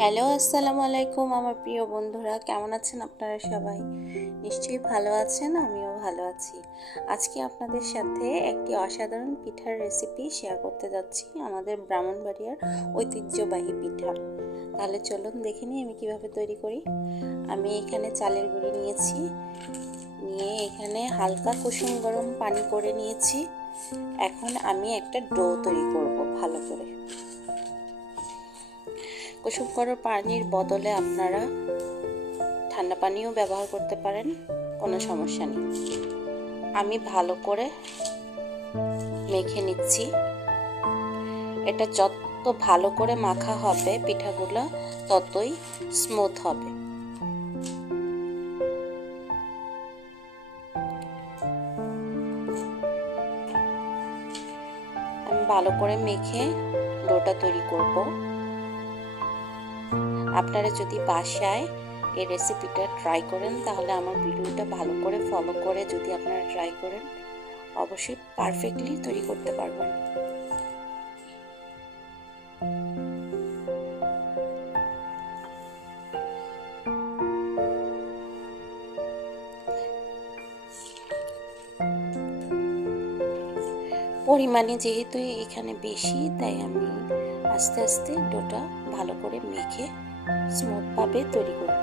Hello, আসসালামু আলাইকুম আমার প্রিয় বন্ধুরা, কেমন আছেন আপনারা সবাই? নিশ্চয়ই ভালো আছেন, আমিও ভালো আছি। আজকে আপনাদের সাথে একটি অসাধারণ পিঠার রেসিপি শেয়ার করতে যাচ্ছি, আমাদের ব্রাহ্মণবাড়িয়ার ঐতিহ্যবাহী পিঠা। তাহলে চলুন দেখে নিই আমি কিভাবে তৈরি করি। আমি এখানে চালের গুঁড়ি নিয়েছি, নিয়ে এখানে হালকা কুসুম গরম পানি করে নিয়েছি। এখন আমি একটা ডো তৈরি করব ভালো করে। কুসুম গরম পানির বদলে আপনারা ঠান্ডা পানিও ব্যবহার করতে পারেন, কোনো সমস্যা নেই। আমি ভালো করে মেখে নিচ্ছি। এটা যত ভালো করে মাখা হবে পিঠাগুলো ততই স্মুথ হবে। আমি ভালো করে মেখে ডোটা তৈরি করব। আপনারা যদি বাসায় এই রেসিপিটা ট্রাই করেন তাহলে আমার ভিডিওটা ভালো করে ফলো করে যদি আপনারা ট্রাই করেন অবশ্যই পারফেক্টলি তৈরি করতে পারবেন। পরিমাণে যেহেতু এখানে বেশি, তাই আমি আস্তে আস্তে ডোটা ভালো করে মেখে স্মুথভাবে তৈরি করব।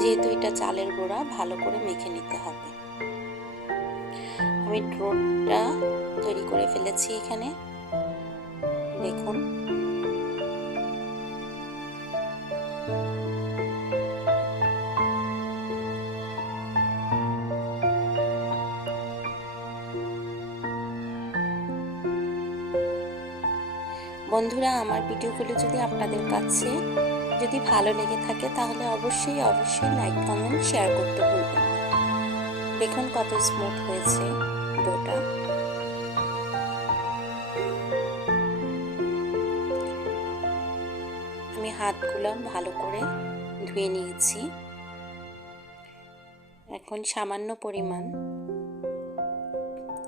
যেহেতু এটা চালের গুঁড়া, ভালো করে মেখে নিতে হবে। আমি ডোটা তৈরি করে ফেলেছি এখানে, দেখুন। বন্ধুরা, আমার ভিডিওগুলো যদি আপনাদের কাছে যদি ভালো লেগে থাকে তাহলে অবশ্যই লাইক, কমেন্ট, শেয়ার করতে ভুলবেন না। দেখুন কত স্মুথ হয়েছে ডোটা। আমি হাতগুলো ভালো করে ধুয়ে নিয়েছি। এখন সামান্য পরিমাণ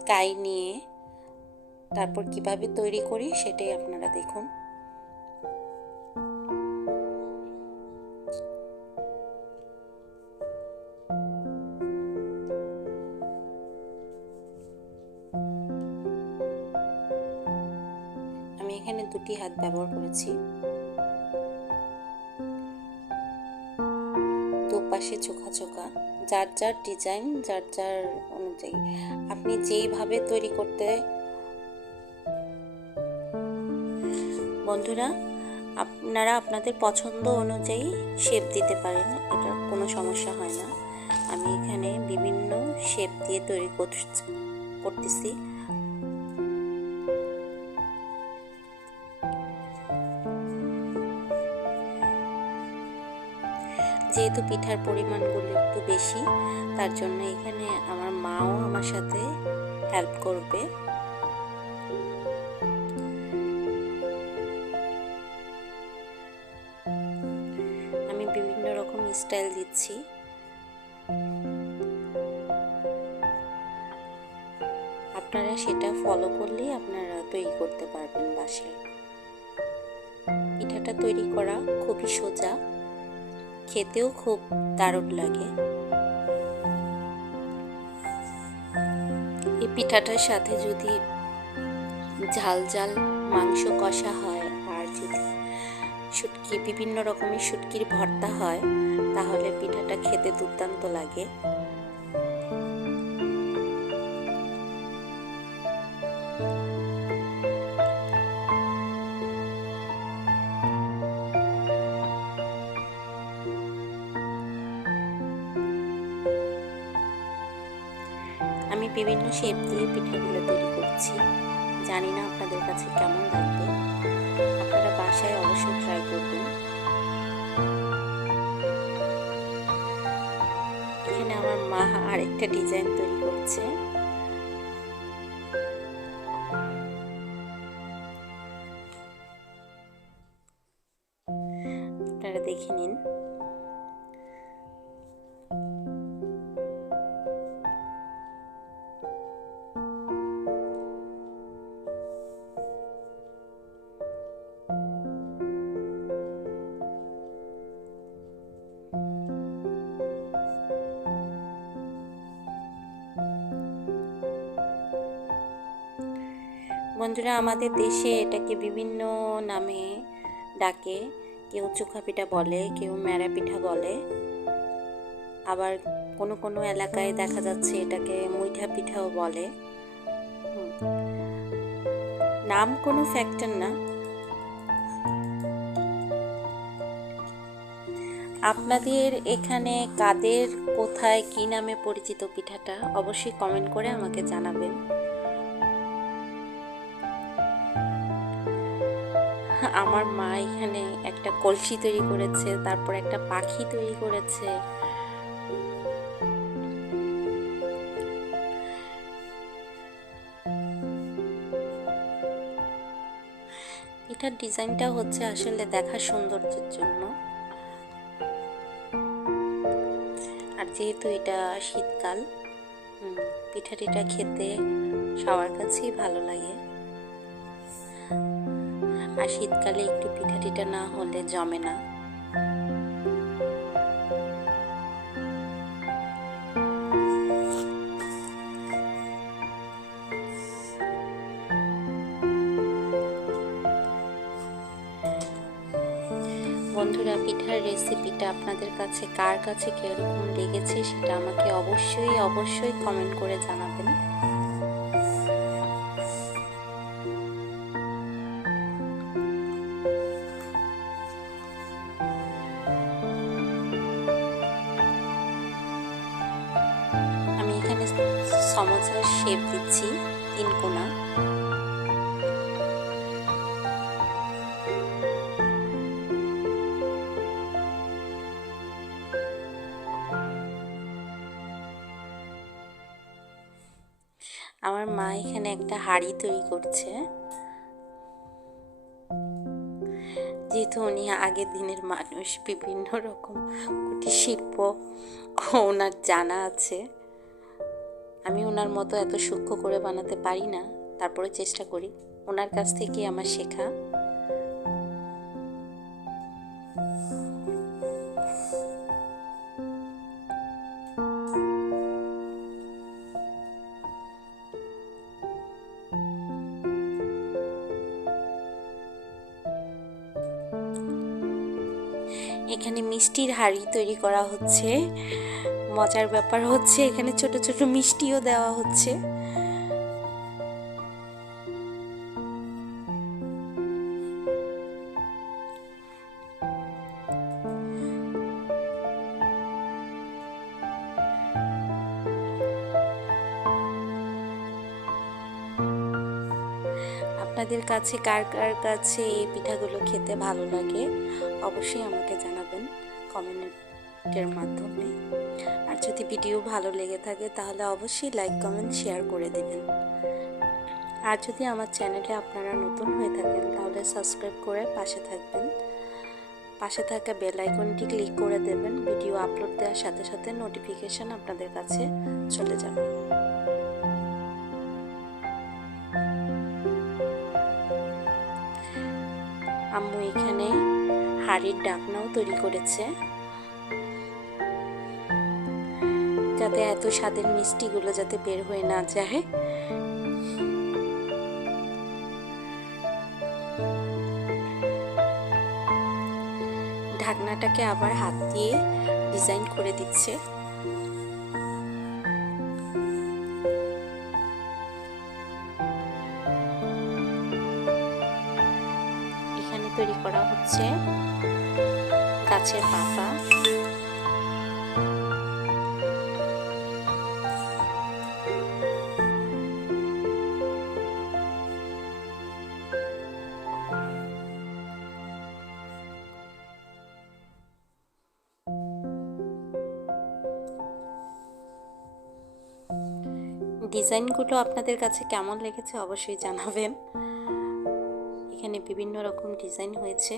কাই নিয়ে তারপর কিভাবে তৈরি করি সেটাই আপনারা দেখুন। আমি এখানে দুটি হাত ব্যবহার করেছি। দুপাশে চোখা চোখা, যার যার ডিজাইন, যার যার অনুযায়ী আপনি যেইভাবে তৈরি করতে। বন্ধুরা, আপনারা আপনাদের পছন্দ অনুযায়ী শেপ দিতে পারেন, এটার কোনো সমস্যা হয় না। আমি এখানে বিভিন্ন শেপ দিয়ে তৈরি করতেছি। যেহেতু পিঠার পরিমাণগুলো একটু বেশি, তার জন্য এখানে আমার মাও আমার সাথে হেল্প করবে। আমি বিভিন্ন রকম স্টাইল দিচ্ছি। আপনারা সেটা ফলো করলেই আপনারা তৈরি করতে পারবেন বাসায়। পিঠাটা তৈরি করা খুবই সোজা, খেতেও খুব দারুণ লাগে। এই পিঠাটার সাথে যদি ঝাল ঝাল মাংস কষা হয় আর যদি শুটকি, বিভিন্ন রকমের শুটকির ভর্তা হয়, তাহলে পিঠাটা খেতে দুর্দান্ত লাগে। আমি বিভিন্ন শেপ দিয়ে পিঠাগুলো তৈরি করছি, জানি না আপনাদের কাছে কেমন লাগবে। আপনারা বাসায় অবশ্যই ট্রাই করবেন। এখানে আমার মা আরেকটা ডিজাইন তৈরি করছে। আপনারা দেখে নিন। বন্ধুরা, আমাদের দেশে এটাকে বিভিন্ন নামে ডাকে। কেউ চোখা পিঠা বলে, কেউ ম্যাড়া পিঠা বলে, আবার কোনো কোনো এলাকায় দেখা যাচ্ছে এটাকে মুইঠা পিঠাও বলে। নাম কোনো ফ্যাক্টর না। আপনাদের এখানে কাদের কোথায় কি নামে পরিচিত পিঠাটা অবশ্যই কমেন্ট করে আমাকে জানাবেন। আমার মা এখানে একটা কলসি তৈরি করেছে, তারপর একটা পাখি তৈরি করেছে। পিঠার ডিজাইনটা হচ্ছে আসলে দেখার সৌন্দর্যের জন্য। আর যেহেতু এটা শীতকাল, পিঠাটিটা খেতে সবার কাছেই ভালো লাগে। আর শীতকালে একটু পিঠাটিটা না হলে জমে না। বন্ধুরা, পিঠার রেসিপিটা আপনাদের কাছে কার কাছে কিরকম লেগেছে সেটা আমাকে অবশ্যই কমেন্ট করে জানাবেন। আমি এখানে সমোসার শেপ দিচ্ছি 3 কোনা। আমার মা এখানে একটা হাঁড়ি তৈরি করছে, যেহেতু উনি আগের দিনের মানুষ, বিভিন্ন রকম কুটির শিল্প ওনার জানা আছে। আমি ওনার মতো এত সূক্ষ্ম করে বানাতে পারি না, তারপরে চেষ্টা করি। ওনার কাছ থেকে আমার শেখা। এখানে মিষ্টির হাঁড়ি তৈরি করা হচ্ছে। মজার ব্যাপার হচ্ছে এখানে ছোট ছোট মিষ্টিও দেওয়া হচ্ছে। আপনাদের কাছে কার কার কাছে এই পিঠাগুলো খেতে ভালো লাগে অবশ্যই আমাকে জানাবেন কমেন্টের মাধ্যমে। আর যদি ভিডিও ভালো লেগে থাকে তাহলে অবশ্যই লাইক, কমেন্ট, শেয়ার করে দেবেন। আর যদি আমার চ্যানেলে আপনারা নতুন হয়ে থাকেন তাহলে সাবস্ক্রাইব করে পাশে থাকবেন। পাশে থাকা বেল আইকনটি ক্লিক করে দেবেন। ভিডিও আপলোড দেওয়ার সাথে সাথে নোটিফিকেশন আপনাদের কাছে চলে যাবে। আম্মু এখানে হাঁড়ির ঢাকনাও তৈরি করেছে, যাতে এত স্বাদের মিষ্টিগুলো যাতে বের হয়ে না যায়। ঢাকনাটাকে আবার হাত দিয়ে ডিজাইন করে দিচ্ছে। এখানে তৈরি করা হচ্ছে গাছের পাতা। ডিজাইনগুলো আপনাদের কাছে কেমন লেগেছে অবশ্যই জানাবেন। এখানে বিভিন্ন রকম ডিজাইন হয়েছে।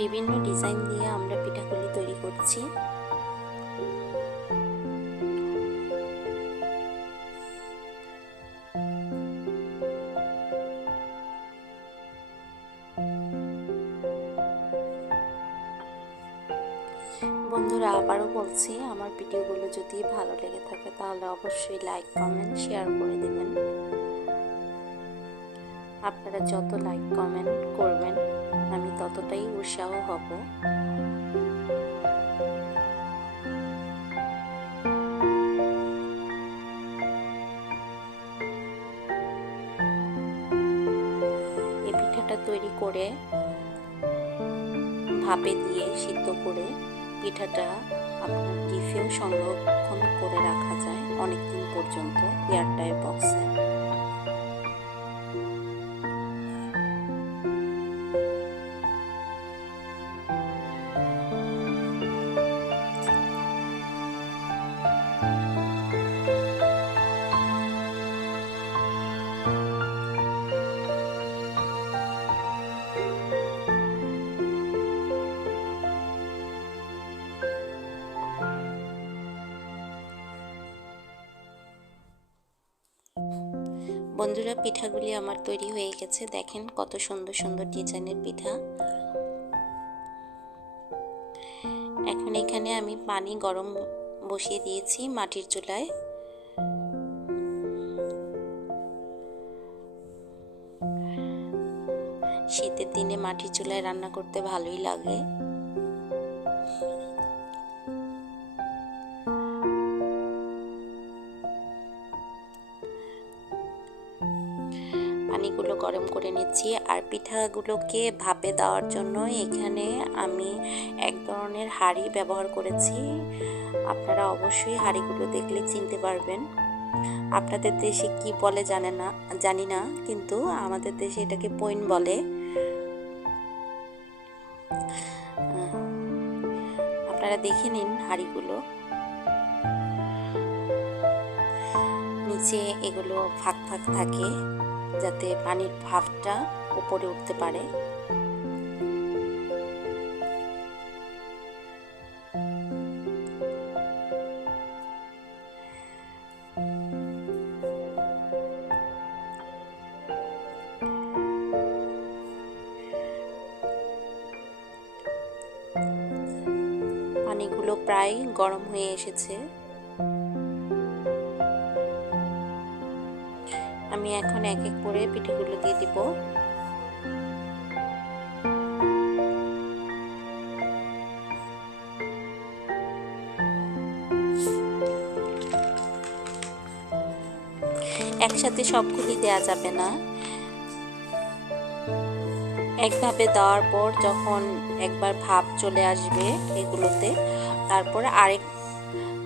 বিভিন্ন ডিজাইন দিয়ে আমরা পিঠাগুলি তৈরি করছি। বন্ধুরা, আবারও বলছি, আমার ভিডিওগুলো যদি ভালো লেগে থাকে তাহলে অবশ্যই লাইক, কমেন্ট, শেয়ার করে দেবেন। আপনারা যত লাইক, কমেন্ট করবেন আমি ততটাই উৎসাহ হব। এই পিঠাটা তৈরি করে ভাপে দিয়ে সিদ্ধ করে পিঠাটা আপনার ডিপেও সংরক্ষণ করে রাখা যায় অনেক দিন পর্যন্ত এয়ারটাইট বক্সে। বন্ধুরা, পিঠাগুলি আমার তৈরি হয়ে গেছে। দেখেন কত সুন্দর সুন্দর ডিজাইনের পিঠা। এখন এখানে আমি পানি গরম বসিয়ে দিয়েছি মাটির চুলায়। শীতের দিনে মাটির চুলায় রান্না করতে ভালোই লাগে। পানিগুলো গরম করে নিচ্ছি। আর পিঠাগুলোকে ভাপে দেওয়ার জন্য এখানে আমি এক ধরনের হাঁড়ি ব্যবহার করেছি। আপনারা অবশ্যই হাঁড়িগুলো দেখলে চিনতে পারবেন। আপনাদের দেশে কি বলে জানি না, কিন্তু আমাদের দেশে এটাকে পইন বলে। আপনারা দেখে নিন হাঁড়িগুলো, নিচে এগুলো ফাঁক ফাঁক থাকে যাতে পানির ভাপটা উপরে উঠতে পারে। পানিগুলো প্রায় গরম হয়ে এসেছে। আমি এখন এক এক করে পিঠাগুলো দিয়ে দিব। একসাথে সবগুলি দেয়া যাবে না। একভাবে দেওয়ার পর যখন একবার ভাপ চলে আসবে এগুলোতে, তারপর আরেক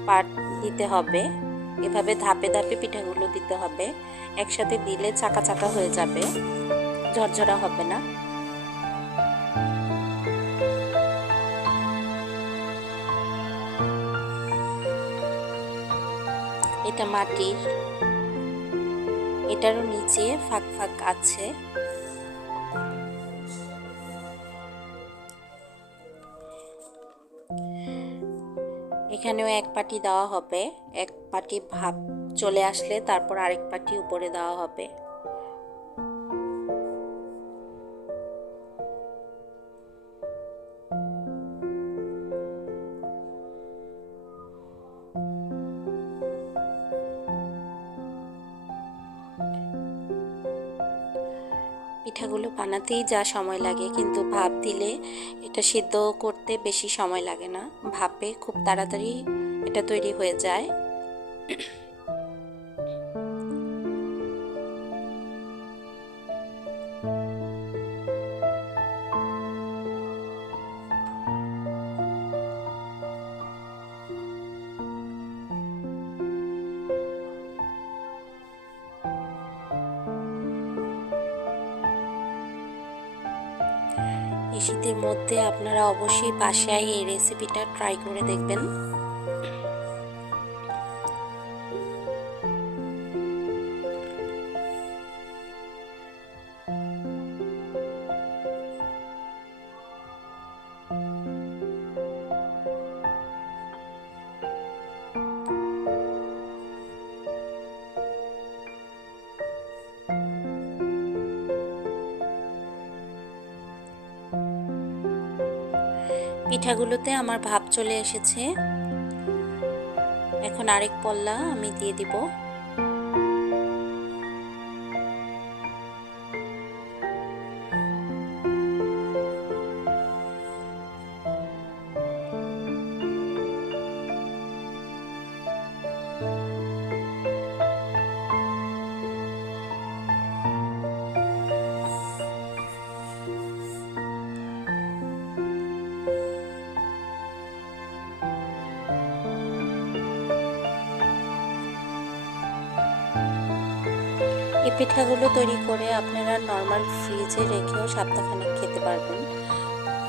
পার্ট দিতে হবে। এভাবে ধাপে ধাপে পিঠাগুলো দিতে হবে। একসাথে দিলে চাকা চাকা হয়ে যাবে, ঝরঝরা হবে না। এটা মাটির, এটারও নিচে ফাঁক ফাঁক আছে। এখানেও এক পাটি দেওয়া হবে। এক পাটি ভাপ চলে আসলে তারপর আরেক পাটি উপরে দেওয়া হবে। পিঠাগুলো বানাতেই যা সময় লাগে, কিন্তু ভাপ দিলে এটা সিদ্ধ করতে বেশি সময় লাগে না। ভাপে খুব তাড়াতাড়ি এটা তৈরি হয়ে যায়। এই শীতের মধ্যে আপনারা অবশ্যই বাসায় এই রেসিপিটা ট্রাই করে দেখবেন। পিঠাগুলোতে আমার ভাপ চলে এসেছে। এখন আরেক পল্লা আমি দিয়ে দিব। এই পিঠাগুলো তৈরি করে আপনারা নর্মাল ফ্রিজে রেখেও সপ্তাহখানেক খেতে পারবেন।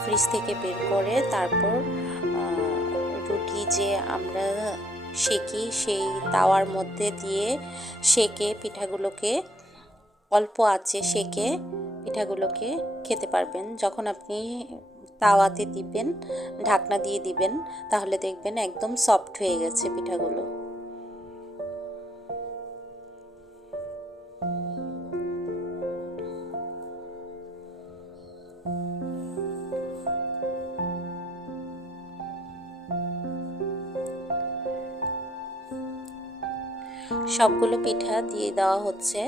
ফ্রিজ থেকে বের করে তারপর রুটি যে আমরা সেকি সেই তাওয়ার মধ্যে দিয়ে সেকে পিঠাগুলোকে অল্প আঁচে সেকে পিঠাগুলোকে খেতে পারবেন। যখন আপনি তাওয়াতে দিবেন, ঢাকনা দিয়ে দিবেন, তাহলে দেখবেন একদম সফট হয়ে গেছে পিঠাগুলো। সবগুলো পিঠা দিয়ে দেওয়া হচ্ছে।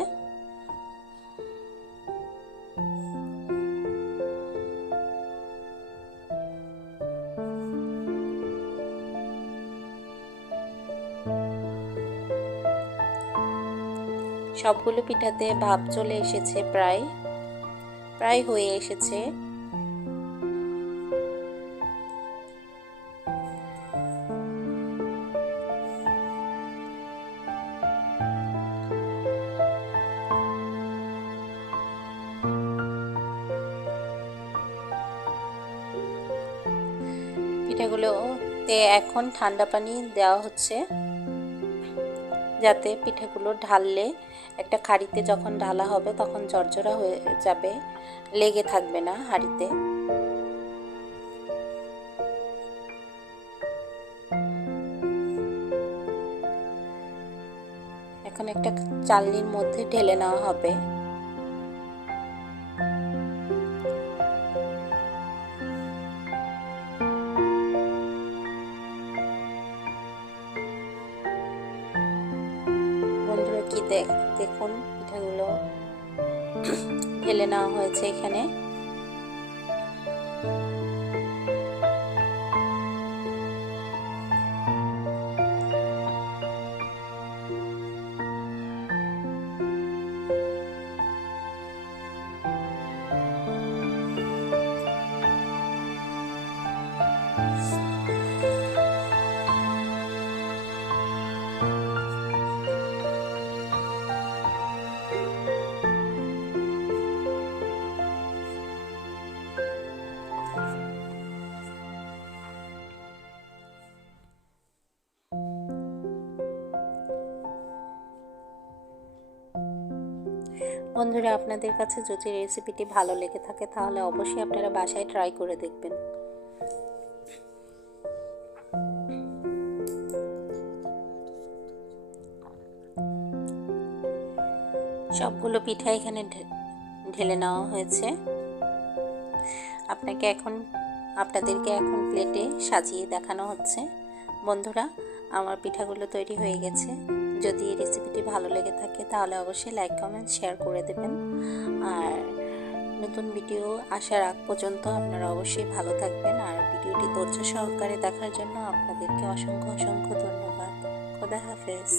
সবগুলো পিঠাতে ভাপ চলে এসেছে, প্রায় হয়ে এসেছে। পিঠাগুলোতে এখন ঠান্ডা পানি দেওয়া হচ্ছে, যাতে পিঠাগুলো ঢাললে একটা হাঁড়িতে যখন ঢালা হবে তখন ঝরঝরা হয়ে যাবে, লেগে থাকবে না হাঁড়িতে। এখন একটা চালনির মধ্যে ঢেলে নেওয়া হবে। বন্ধুরা কি দেখুন, পিঠাগুলো ঢেলে নেওয়া হয়েছে এখানে। বন্ধুরা, আপনাদের কাছে যদি রেসিপিটি ভালো লেগে থাকে তাহলে অবশ্যই আপনারা বাসায় ট্রাই করে দেখবেন। সবগুলো পিঠা এখানে ঢেলে নেওয়া হয়েছে। আপনাদেরকে এখন প্লেটে সাজিয়ে দেখানো হচ্ছে। বন্ধুরা, আমার পিঠাগুলো তৈরি হয়ে গেছে। যদি এই রেসিপিটি ভালো লেগে থাকে তাহলে অবশ্যই লাইক, কমেন্ট, শেয়ার করে দেবেন। আর নতুন ভিডিও আসার আগ পর্যন্ত আপনারা অবশ্যই ভালো থাকবেন। আর ভিডিওটি ধৈর্য সহকারে দেখার জন্য আপনাদেরকে অসংখ্য ধন্যবাদ। খোদা হাফেজ।